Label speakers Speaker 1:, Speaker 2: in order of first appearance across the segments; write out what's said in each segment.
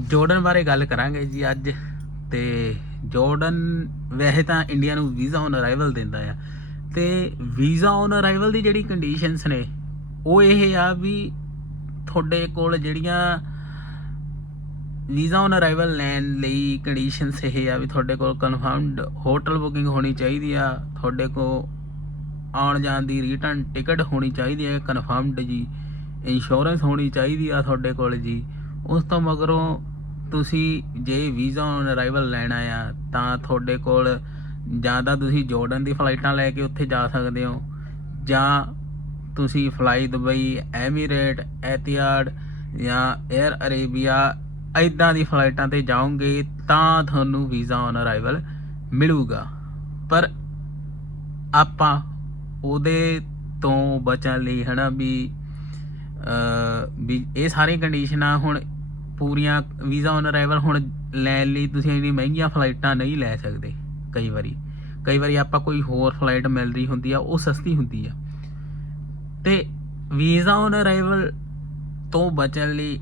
Speaker 1: Jordan ਬਾਰੇ ਗੱਲ ਕਰਾਂਗੇ ਜੀ ਅੱਜ ਤੇ ਜਾਰਡਨ ਵੈਸੇ ਤਾਂ ਇੰਡੀਆ ਨੂੰ ਵੀਜ਼ਾ ਔਨ ਅਰਾਈਵਲ ਦਿੰਦਾ ਆ ਤੇ ਵੀਜ਼ਾ ਔਨ ਅਰਾਈਵਲ ਦੀ ਜਿਹੜੀ ਕੰਡੀਸ਼ਨਸ ਨੇ, ਉਹ ਇਹ ਆ ਵੀ ਤੁਹਾਡੇ ਕੋਲ ਜਿਹੜੀਆਂ ਵੀਜ਼ਾ ਔਨ ਅਰਾਈਵਲ ਲੈਣ ਲਈ ਕੰਡੀਸ਼ਨਸ ਇਹ ਆ ਵੀ ਤੁਹਾਡੇ ਕੋਲ ਕਨਫਰਮਡ ਹੋਟਲ ਬੁਕਿੰਗ ਹੋਣੀ ਚਾਹੀਦੀ ਆ, ਤੁਹਾਡੇ ਕੋਲ ਆਉਣ ਜਾਣ ਦੀ ਰਿਟਰਨ ਟਿਕਟ ਹੋਣੀ ਚਾਹੀਦੀ ਹੈ ਕਨਫਰਮਡ ਜੀ ਇੰਸ਼ੋਰੈਂਸ ਹੋਣੀ ਚਾਹੀਦੀ ਆ ਤੁਹਾਡੇ ਕੋਲ ਜੀ, ਉਸ ਤੋਂ ਮਗਰੋਂ ਤੁਸੀਂ ਜੇ ਵੀਜ਼ਾ ਔਨ ਅਰਾਈਵਲ ਲੈਣਾ ਆ, ਤਾਂ ਤੁਹਾਡੇ ਕੋਲ ਜਾਂ ਤਾਂ ਤੁਸੀਂ ਜਾਰਡਨ ਦੀ ਫਲਾਈਟਾਂ ਲੈ ਕੇ ਉੱਥੇ ਜਾ ਸਕਦੇ ਹੋ, ਜਾਂ ਤੁਸੀਂ ਫਲਾਈ ਦੁਬਈ, ਐਮੀਰੇਟ ਐਤਿਹਾਡ ਜਾਂ 에ਅਰ ਅਰੇਬੀਆ ਐਦਾਂ ਦੀ ਫਲਾਈਟਾਂ ਤੇ ਜਾਓਗੇ, ਤਾਂ ਤੁਹਾਨੂੰ ਵੀਜ਼ਾ ਔਨ ਅਰਾਈਵਲ ਮਿਲੂਗਾ। ਪਰ ਆਪਾਂ ਉਹਦੇ ਤੋਂ ਬਚਣ ਲਈ ਹਨਾ ਵੀ ਵੀ ਇਹ ਸਾਰੀ ਕੰਡੀਸ਼ਨਾਂ ਹੁਣ ਪੂਰੀਆਂ ਵੀਜ਼ਾ ਔਨ ਅਰਾਈਵਲ ਹੁਣ ਲੈਣ ਲਈ ਤੁਸੀਂ ਇੰਨੀ ਮਹਿੰਗੀਆਂ ਫਲਾਈਟਾਂ ਨਹੀਂ ਲੈ ਸਕਦੇ। ਕਈ ਵਾਰੀ ਕਈ ਵਾਰੀ ਆਪਾਂ ਕੋਈ ਹੋਰ ਫਲਾਈਟ ਮਿਲ ਰਹੀ ਹੁੰਦੀ ਆ, ਉਹ ਸਸਤੀ ਹੁੰਦੀ ਆ। ਤੇ ਵੀਜ਼ਾ ਔਨ ਅਰਾਈਵਲ ਤੋਂ ਬਚਣ ਲਈ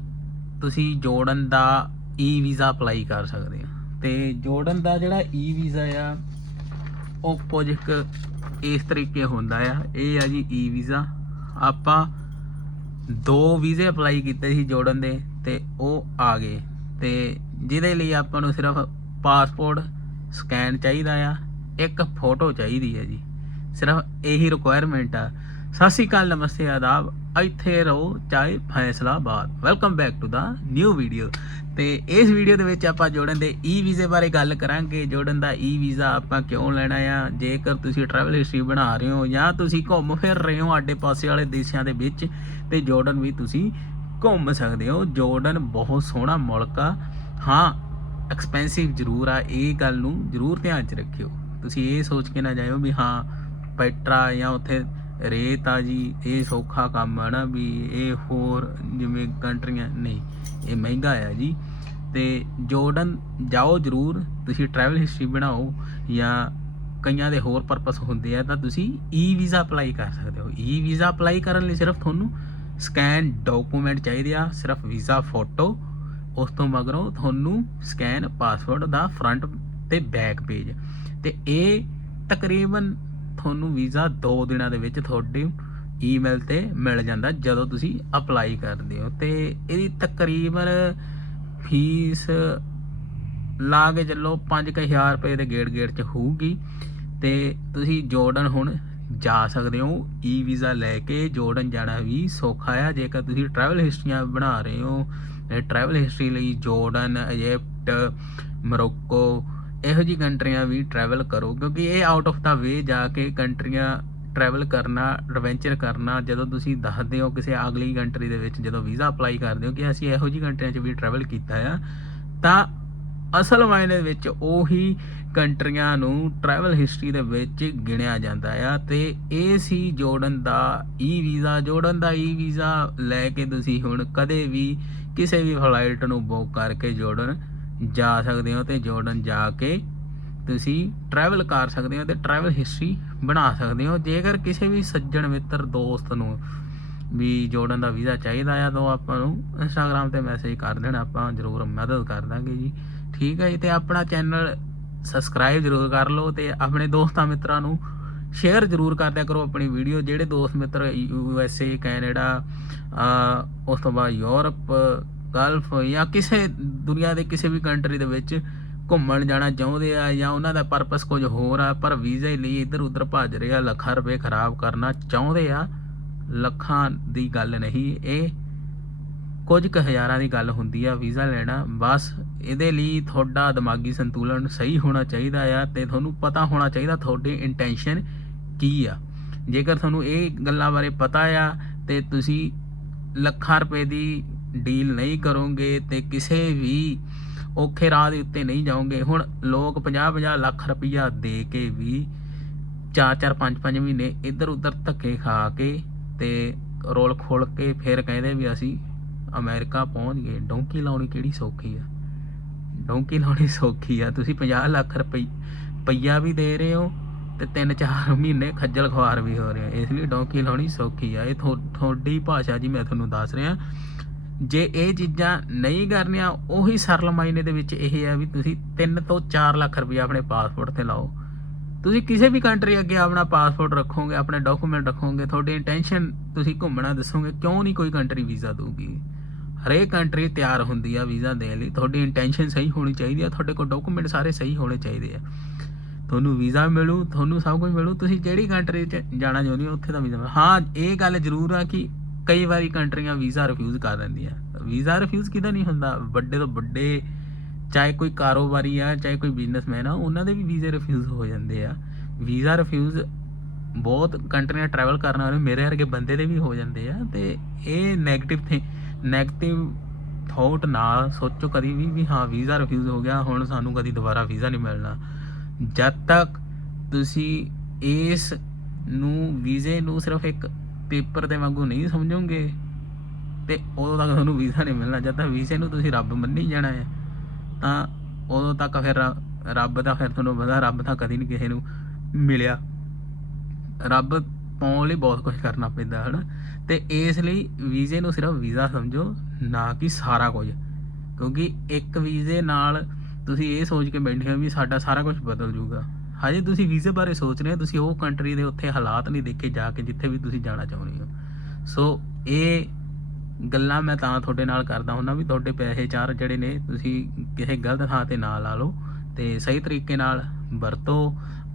Speaker 1: ਤੁਸੀਂ ਜੋੜਨ ਦਾ ਈ ਵੀਜ਼ਾ ਅਪਲਾਈ ਕਰ ਸਕਦੇ ਆ। ਤੇ ਜੋੜਨ ਦਾ ਜਿਹੜਾ ਈ ਵੀਜ਼ਾ ਆ, ਉਹ ਕੁਝ ਕੁ ਇਸ ਤਰੀਕੇ ਹੁੰਦਾ ਆ। ਇਹ ਆ ਜੀ ਈ ਵੀਜ਼ਾ ਆਪਾਂ ਦੋ ਵੀਜ਼ੇ ਅਪਲਾਈ ਕੀਤੇ ਸੀ ਜੋੜਨ ਦੇ। ਤੇ ਉਹ ਆ ਗਏ। ਤੇ ਜਿਹਦੇ ਲਈ ਆਪਾਂ ਨੂੰ ਸਿਰਫ ਪਾਸਪੋਰਟ ਸਕੈਨ ਚਾਹੀਦਾ ਆ, ਇੱਕ ਫੋਟੋ ਚਾਹੀਦੀ ਹੈ ਜੀ। ਸਿਰਫ ਇਹੀ ਰਿਕੁਆਇਰਮੈਂਟ ਆ। ਸਤਿ ਸ਼੍ਰੀ ਅਕਾਲ, ਨਮਸਤੇ, ਆਦਾਬ। ਇੱਥੇ ਰਹੋ, ਚਾਹੇ Faisalabad. Welcome back to the new video ਤੇ ਇਸ ਵੀਡੀਓ ਦੇ ਵਿੱਚ ਆਪਾਂ ਜੋੜਨ ਦੇ e ਈ ਵੀਜ਼ੇ ਬਾਰੇ ਗੱਲ ਕਰਾਂਗੇ। ਜੋੜਨ ਦਾ e ਈ ਵੀਜ਼ਾ ਆਪਾਂ ਕਿਉਂ ਲੈਣਾ ਆ? ਜੇਕਰ ਤੁਸੀਂ ਟਰੈਵਲ ਹਿਸਟਰੀ ਬਣਾ ਰਹੇ ਹੋ ਜਾਂ ਤੁਸੀਂ ਘੁੰਮ ਫਿਰ ਰਹੇ ਹੋ ਆਡੇ ਪਾਸੇ ਵਾਲੇ ਦੇਸ਼ਾਂ ਦੇ ਵਿੱਚ, ਤੇ ਜੋੜਨ ਵੀ ਤੁਸੀਂ ਘੁੰਮ ਸਕਦੇ ਹੋ। ਜੋਰਡਨ ਬਹੁਤ ਸੋਹਣਾ ਮੁਲਕ ਆ। ਹਾਂ ਐਕਸਪੈਂਸਿਵ ਜ਼ਰੂਰ ਆ। ਇਹ ਗੱਲ ਨੂੰ ਜ਼ਰੂਰ ਧਿਆਨ 'ਚ ਰੱਖਿਓ। ਤੁਸੀਂ ਇਹ ਸੋਚ ਕੇ ਨਾ ਜਾਇਓ ਵੀ ਹਾਂ, ਪੈਟਰਾ ਜਾਂ ਉੱਥੇ ਰੇਤ ਆ ਜੀ, ਇਹ ਸੌਖਾ ਕੰਮ ਆ ਨਾ ਵੀ ਇਹ ਹੋਰ ਜਿਵੇਂ ਕੰਟਰੀਆਂ, ਨਹੀਂ, ਇਹ ਮਹਿੰਗਾ ਆ ਜੀ। ਤੇ ਜੋਰਡਨ ਜਾਓ ਜ਼ਰੂਰ, ਤੁਸੀਂ ਟਰੈਵਲ ਹਿਸਟਰੀ ਬਣਾਓ ਜਾਂ ਕਈਆਂ ਦੇ ਹੋਰ ਪਰਪਸ ਹੁੰਦੇ ਆ ਤਾਂ ਤੁਸੀਂ ਈ ਵੀਜ਼ਾ ਅਪਲਾਈ ਕਰ ਸਕਦੇ ਹੋ। ਈ ਵੀਜ਼ਾ ਅਪਲਾਈ ਕਰਨ ਲਈ ਸਿਰਫ ਤੁਹਾਨੂੰ ਸਕੈਨ ਡਾਕੂਮੈਂਟ ਚਾਹੀਦੇ ਆ, ਸਿਰਫ ਵੀਜ਼ਾ, ਫੋਟੋ, ਉਸ ਤੋਂ ਮਗਰੋਂ ਤੁਹਾਨੂੰ ਸਕੈਨ ਪਾਸਵਰਡ ਦਾ ਫਰੰਟ ਤੇ ਬੈਕ ਪੇਜ। ਤੇ ਇਹ ਤਕਰੀਬਨ ਤੁਹਾਨੂੰ ਵੀਜ਼ਾ 2 ਦਿਨਾਂ ਦੇ ਵਿੱਚ ਤੁਹਾਡੇ ਈਮੇਲ ਤੇ ਮਿਲ ਜਾਂਦਾ, ਜਦੋਂ ਤੁਸੀਂ ਅਪਲਾਈ ਕਰਦੇ ਹੋ। ਤੇ ਇਹਦੀ ਤਕਰੀਬਨ ਫੀਸ ਲਾ ਕੇ ਚੱਲੋ 5000 ਰੁਪਏ ਦੇ ਗੇੜ ਗੇੜ ਚ ਹੋਊਗੀ। ਤੇ ਤੁਸੀਂ ਜਾਰਡਨ ਹੁਣ ਜਾ ਸਕਦੇ ਹੋ ਈ ਵੀਜ਼ਾ ਲੈ ਕੇ ਜੋਰਡਨ ਜਾਣਾ ਵੀ ਸੌਖਾ ਆ। ਜੇਕਰ ਤੁਸੀਂ ਟਰੈਵਲ ਹਿਸਟਰੀਆਂ ਬਣਾ ਰਹੇ ਹੋ ਟਰੈਵਲ ਹਿਸਟਰੀ ਲਈ ਜੋਰਡਨ, ਇਜਿਪਟ, ਮੋਰੋਕੋ ਇਹੋ ਜੀ ਕੰਟਰੀਆਂ ਵੀ ਟਰੈਵਲ ਕਰੋ, ਕਿਉਂਕਿ ਇਹ ਆਊਟ ਆਫ ਦਾ ਵੇ ਜਾ ਕੇ ਕੰਟਰੀਆਂ ਟਰੈਵਲ ਕਰਨਾ ਐਡਵੈਂਚਰ ਕਰਨਾ, ਜਦੋਂ ਤੁਸੀਂ ਦੱਸਦੇ ਹੋ ਕਿਸੇ ਅਗਲੀ ਕੰਟਰੀ ਦੇ ਵਿੱਚ ਜਦੋਂ ਵੀਜ਼ਾ ਅਪਲਾਈ ਕਰਦੇ ਹੋ ਕਿ ਅਸੀਂ ਇਹੋ ਜੀ ਕੰਟਰੀਆਂ 'ਚ ਵੀ ਟਰੈਵਲ ਕੀਤਾ ਆ, ਤਾਂ ਅਸਲ ਮਾਇਨੇ ਵਿੱਚ ਉਹੀ ਕੰਟਰੀਆਂ ਨੂੰ ਟਰੈਵਲ ਹਿਸਟਰੀ ਦੇ ਵਿੱਚ ਗਿਣਿਆ ਜਾਂਦਾ ਆ ਤੇ ਇਹ ਸੀ ਜੋੜਨ ਦਾ ਈ ਵੀਜ਼ਾ। ਜੋੜਨ ਦਾ ਈ ਵੀਜ਼ਾ ਲੈ ਕੇ ਤੁਸੀਂ ਹੁਣ ਕਦੇ ਵੀ ਕਿਸੇ ਵੀ ਫਲਾਈਟ ਨੂੰ ਬੁੱਕ ਕਰਕੇ ਜੋੜਨ ਜਾ ਸਕਦੇ ਹੋ ਤੇ ਜੋੜਨ ਜਾ ਕੇ ਤੁਸੀਂ ਟਰੈਵਲ ਕਰ ਸਕਦੇ ਹੋ ਤੇ ਟਰੈਵਲ ਹਿਸਟਰੀ ਬਣਾ ਸਕਦੇ ਹੋ। ਜੇਕਰ ਕਿਸੇ ਵੀ ਸੱਜਣ ਮਿੱਤਰ ਦੋਸਤ ਨੂੰ ਵੀ ਜੋੜਨ ਦਾ ਵੀਜ਼ਾ ਚਾਹੀਦਾ ਆ ਤਾਂ ਉਹ ਆਪਾਂ ਨੂੰ ਇੰਸਟਾਗ੍ਰam ਤੇ ਮੈਸੇਜ ਕਰ ਦੇਣਾ, ਆਪਾਂ ਜ਼ਰੂਰ ਮਦਦ ਕਰ ਦਾਂਗੇ ਜੀ। ਠੀਕ ਹੈ ਜੀ, ਤੇ ਆਪਣਾ ਚੈਨਲ ਸਬਸਕ੍ਰਾਈਬ ਜ਼ਰੂਰ ਕਰ ਲਓ ਤੇ ਆਪਣੇ ਦੋਸਤਾਂ ਮਿੱਤਰਾਂ ਨੂੰ ਸ਼ੇਅਰ ਜ਼ਰੂਰ ਕਰਦਿਆ ਕਰੋ ਆਪਣੀ ਵੀਡੀਓ ਜਿਹੜੇ ਦੋਸਤ ਮਿੱਤਰ ਯੂ ਐਸ ਏ ਕੈਨੇਡਾ ਉਸ ਤੋਂ ਬਾਅਦ ਯੂਰਪ ਗਲਫ ਜਾਂ ਕਿਸੇ ਦੁਨੀਆ ਦੇ ਕਿਸੇ ਵੀ ਕੰਟਰੀ ਦੇ ਵਿੱਚ ਘੁੰਮਣ ਜਾਣਾ ਚਾਹੁੰਦੇ ਆ ਜਾਂ ਉਹਨਾਂ ਦਾ ਪਰਪਸ ਕੁਝ ਹੋਰ ਆ, ਪਰ ਵੀਜ਼ੇ ਲਈ ਇੱਧਰ ਉੱਧਰ ਭੱਜ ਰਹੇ ਆ, ਲੱਖਾਂ ਰੁਪਏ ਖਰਾਬ ਕਰਨਾ ਚਾਹੁੰਦੇ ਆ, ਲੱਖਾਂ ਦੀ ਗੱਲ ਨਹੀਂ, ਇਹ ਕੁਝ ਕੁ ਹਜ਼ਾਰਾਂ ਦੀ ਗੱਲ ਹੁੰਦੀ ਆ ਵੀਜ਼ਾ ਲੈਣਾ, ਬਸ ਇਹਦੇ ਲਈ ਤੁਹਾਡਾ ਦਿਮਾਗੀ ਸੰਤੁਲਨ ਸਹੀ ਹੋਣਾ ਚਾਹੀਦਾ ਆ ਤੇ ਤੁਹਾਨੂੰ ਪਤਾ ਹੋਣਾ ਚਾਹੀਦਾ ਤੁਹਾਡੀ ਇੰਟੈਂਸ਼ਨ ਕੀ ਆ। ਜੇਕਰ ਤੁਹਾਨੂੰ ਇਹ ਗੱਲਾਂ ਬਾਰੇ ਪਤਾ ਆ ਤੇ ਤੁਸੀਂ ਲੱਖਾਂ ਰੁਪਏ ਦੀ ਡੀਲ ਨਹੀਂ ਕਰੋਗੇ ਤੇ ਕਿਸੇ ਵੀ ਔਖੇ ਰਾਹ ਦੇ ਉੱਤੇ ਨਹੀਂ ਜਾਓਗੇ, ਹੁਣ ਲੋਕ 50-50 ਲੱਖ ਰੁਪਈਆ ਦੇ ਕੇ ਵੀ 4-4 5-5 ਮਹੀਨੇ ਇੱਧਰ ਉੱਧਰ ਧੱਕੇ ਖਾ ਕੇ ਤੇ ਰੋਲ ਖੋਲ ਕੇ ਫਿਰ ਕਹਿੰਦੇ ਵੀ ਅਸੀਂ ਅਮਰੀਕਾ ਪਹੁੰਚ ਗਏ। ਡੋਂਕੀ ਲਾਉਣੀ ਕਿਹੜੀ ਸੌਖੀ ਆ? ਡੋਂਕੀ ਲਾਉਣੀ ਸੌਖੀ ਆ। ਤੁਸੀਂ 50 ਲੱਖ ਰੁਪਈ ਪਈਆ ਵੀ ਦੇ ਰਹੇ ਹੋ ਤੇ 3-4 ਮਹੀਨੇ ਖੱਜਲ ਖਵਾਰ ਵੀ ਹੋ ਰਹੇ ਹੋ ਇਸ ਲਈ ਡੋਂਕੀ ਲਾਉਣੀ ਸੌਖੀ ਆ। ਇਹ ਥੋ- ਤੁਹਾਡੀ ਭਾਸ਼ਾ ਜੀ ਮੈਂ ਤੁਹਾਨੂੰ ਦੱਸ ਰਿਹਾ। ਜੇ ਇਹ ਚੀਜ਼ਾਂ ਨਹੀਂ ਕਰਨੀਆਂ, ਉਹੀ ਸਰਲ ਮਾਇਨੇ ਦੇ ਵਿੱਚ ਇਹ ਆ ਵੀ ਤੁਸੀਂ 3 ਤੋਂ 4 ਲੱਖ ਰੁਪਏ ਆਪਣੇ ਪਾਸਪੋਰਟ ਤੇ ਲਾਓ। ਤੁਸੀਂ ਕਿਸੇ ਵੀ ਕੰਟਰੀ ਅੱਗੇ ਆਪਣਾ ਪਾਸਪੋਰਟ ਰੱਖੋਗੇ, ਆਪਣੇ ਡਾਕੂਮੈਂਟ ਰੱਖੋਗੇ, ਤੁਹਾਡੀ ਇੰਟੈਂਸ਼ਨ ਤੁਸੀਂ ਘੁੰਮਣਾ ਦੱਸੋਗੇ, ਕਿਉਂ ਨਹੀਂ ਕੋਈ ਕੰਟਰੀ ਵੀਜ਼ਾ ਦਊਗੀ? ਹਰੇਕ ਕੰਟਰੀ ਤਿਆਰ ਹੁੰਦੀ ਆ ਵੀਜ਼ਾ ਦੇਣ ਲਈ। ਤੁਹਾਡੀ ਇੰਟੈਂਸ਼ਨ ਸਹੀ ਹੋਣੀ ਚਾਹੀਦੀ ਆ, ਤੁਹਾਡੇ ਕੋਲ ਡਾਕੂਮੈਂਟ ਸਾਰੇ ਸਹੀ ਹੋਣੇ ਚਾਹੀਦੇ ਆ। ਤੁਹਾਨੂੰ ਵੀਜ਼ਾ ਮਿਲੂ, ਤੁਹਾਨੂੰ ਸਭ ਕੁਝ ਮਿਲੂ, ਤੁਸੀਂ ਜਿਹੜੀ ਕੰਟਰੀ 'ਚ ਜਾਣਾ ਚਾਹੁੰਦੇ ਹੋ, ਉੱਥੇ ਦਾ ਵੀਜ਼ਾ ਹਾਂ, ਇਹ ਗੱਲ ਜ਼ਰੂਰ ਆ ਕਿ ਕਈ ਵਾਰੀ ਕੰਟਰੀਆਂ ਵੀਜ਼ਾ ਰਿਫਿਊਜ਼ ਕਰ ਦਿੰਦੀਆਂ। ਵੀਜ਼ਾ ਰਿਫਿਊਜ਼ ਕਿਹਦਾ ਨਹੀਂ ਹੁੰਦਾ। ਵੱਡੇ ਤੋਂ ਵੱਡੇ, ਚਾਹੇ ਕੋਈ ਕਾਰੋਬਾਰੀ ਆ, ਚਾਹੇ ਕੋਈ ਬਿਜ਼ਨਸਮੈਨ ਆ, ਉਹਨਾਂ ਦੇ ਵੀ ਵੀਜ਼ੇ ਰਿਫਿਊਜ਼ ਹੋ ਜਾਂਦੇ ਆ। ਵੀਜ਼ਾ ਰਿਫਿਊਜ਼ ਬਹੁਤ ਕੰਟਰੀਆਂ ਟਰੈਵਲ ਕਰਨ ਵਾਲੇ ਮੇਰੇ ਵਰਗੇ ਬੰਦੇ ਦੇ ਵੀ ਹੋ ਜਾਂਦੇ ਆ ਤੇ ਇਹ 네ਗੇਟਿਵ ਥਿੰਗ 네ਗੇਟਿਵ ਥੌਟ ਨਾ ਸੋਚੋ ਕਦੀ ਵੀ ਵੀ ਹਾਂ ਵੀਜ਼ਾ ਰਿਫਿਊਜ਼ ਹੋ ਗਿਆ, ਹੁਣ ਸਾਨੂੰ ਕਦੀ ਦੁਬਾਰਾ ਵੀਜ਼ਾ ਨਹੀਂ ਮਿਲਣਾ। ਜਦ ਤੱਕ ਤੁਸੀਂ ਇਸ ਨੂੰ ਵੀਜ਼ੇ ਨੂੰ ਸਿਰਫ ਇੱਕ ਪੇਪਰ ਦੇ ਵਾਂਗੂ ਨਹੀਂ ਸਮਝੋਗੇ, ਤੇ ਉਦੋਂ ਤੱਕ ਤੁਹਾਨੂੰ ਵੀਜ਼ਾ ਨਹੀਂ ਮਿਲਣਾ। ਜਦ ਤੱਕ ਵੀਜ਼ੇ ਨੂੰ ਤੁਸੀਂ ਰੱਬ ਮੰਨੀ ਜਾਣਾ ਹੈ, ਤਾਂ ਉਦੋਂ ਤੱਕ ਫਿਰ ਰੱਬ ਦਾ ਫਿਰ ਤੁਹਾਨੂੰ ਪਤਾ, ਰੱਬ ਤਾਂ ਕਦੀ ਨਹੀਂ ਕਿਸੇ ਨੂੰ ਮਿਲਿਆ। ਰੱਬ ਪਾਉਣ ਲਈ ਬਹੁਤ ਕੁਝ ਕਰਨਾ ਪੈਂਦਾ, ਹਨਾ? ਤੇ ਇਸ ਲਈ ਵੀਜ਼ੇ ਨੂੰ ਸਿਰਫ ਵੀਜ਼ਾ ਸਮਝੋ, ਨਾ ਕਿ ਸਾਰਾ ਕੁਝ। ਕਿਉਂਕਿ ਇੱਕ ਵੀਜ਼ੇ ਨਾਲ ਤੁਸੀਂ ਇਹ ਸੋਚ ਕੇ ਬੈਠੇ ਹੋ ਵੀ ਸਾਡਾ ਸਾਰਾ ਕੁਝ ਬਦਲ ਜਾਊਗਾ ਹਜੇ ਤੁਸੀਂ ਵੀਜ਼ੇ ਬਾਰੇ ਸੋਚ ਰਹੇ ਹੋ, ਤੁਸੀਂ ਉਹ ਕੰਟਰੀ ਦੇ ਉੱਥੇ ਹਾਲਾਤ ਨਹੀਂ ਦੇਖੇ ਜਾ ਕੇ ਜਿੱਥੇ ਵੀ ਤੁਸੀਂ ਜਾਣਾ ਚਾਹੁੰਦੇ ਹੋ। ਸੋ ਇਹ ਗੱਲਾਂ ਮੈਂ ਤਾਂ ਤੁਹਾਡੇ ਨਾਲ ਕਰਦਾ ਹੁੰਦਾ ਵੀ ਤੁਹਾਡੇ ਪੈਸੇ ਚਾਰ ਜਿਹੜੇ ਨੇ, ਤੁਸੀਂ ਕਿਸੇ ਗਲਤ ਥਾਂ ਤੇ ਨਾ ਲਾ ਲਓ ਤੇ ਸਹੀ ਤਰੀਕੇ ਨਾਲ ਵਰਤੋ।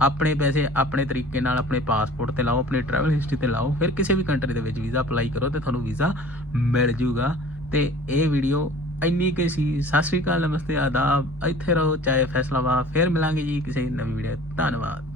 Speaker 1: ਆਪਣੇ ਪੈਸੇ ਆਪਣੇ ਤਰੀਕੇ ਨਾਲ ਆਪਣੇ ਪਾਸਪੋਰਟ ਤੇ ਲਾਓ, ਆਪਣੀ ਟਰੈਵਲ ਹਿਸਟਰੀ ਤੇ ਲਾਓ, ਫਿਰ ਕਿਸੇ ਵੀ ਕੰਟਰੀ ਦੇ ਵਿੱਚ ਵੀਜ਼ਾ ਅਪਲਾਈ ਕਰੋ ਤੇ ਤੁਹਾਨੂੰ ਵੀਜ਼ਾ ਮਿਲ ਜੂਗਾ। ਤੇ ਇਹ ਵੀਡੀਓ ਇੰਨੀ ਕੁ ਸੀ। ਸਤਿ ਸ਼੍ਰੀ ਅਕਾਲ, ਨਮਸਤੇ, ਆਦਾਬ। ਇੱਥੇ ਰਹੋ, ਚਾਹੇ ਫੈਸਲਾਵਾ ਫਿਰ ਮਿਲਾਂਗੇ ਜੀ ਕਿਸੇ ਨਵੀਂ ਵੀਡੀਓ ਧੰਨਵਾਦ।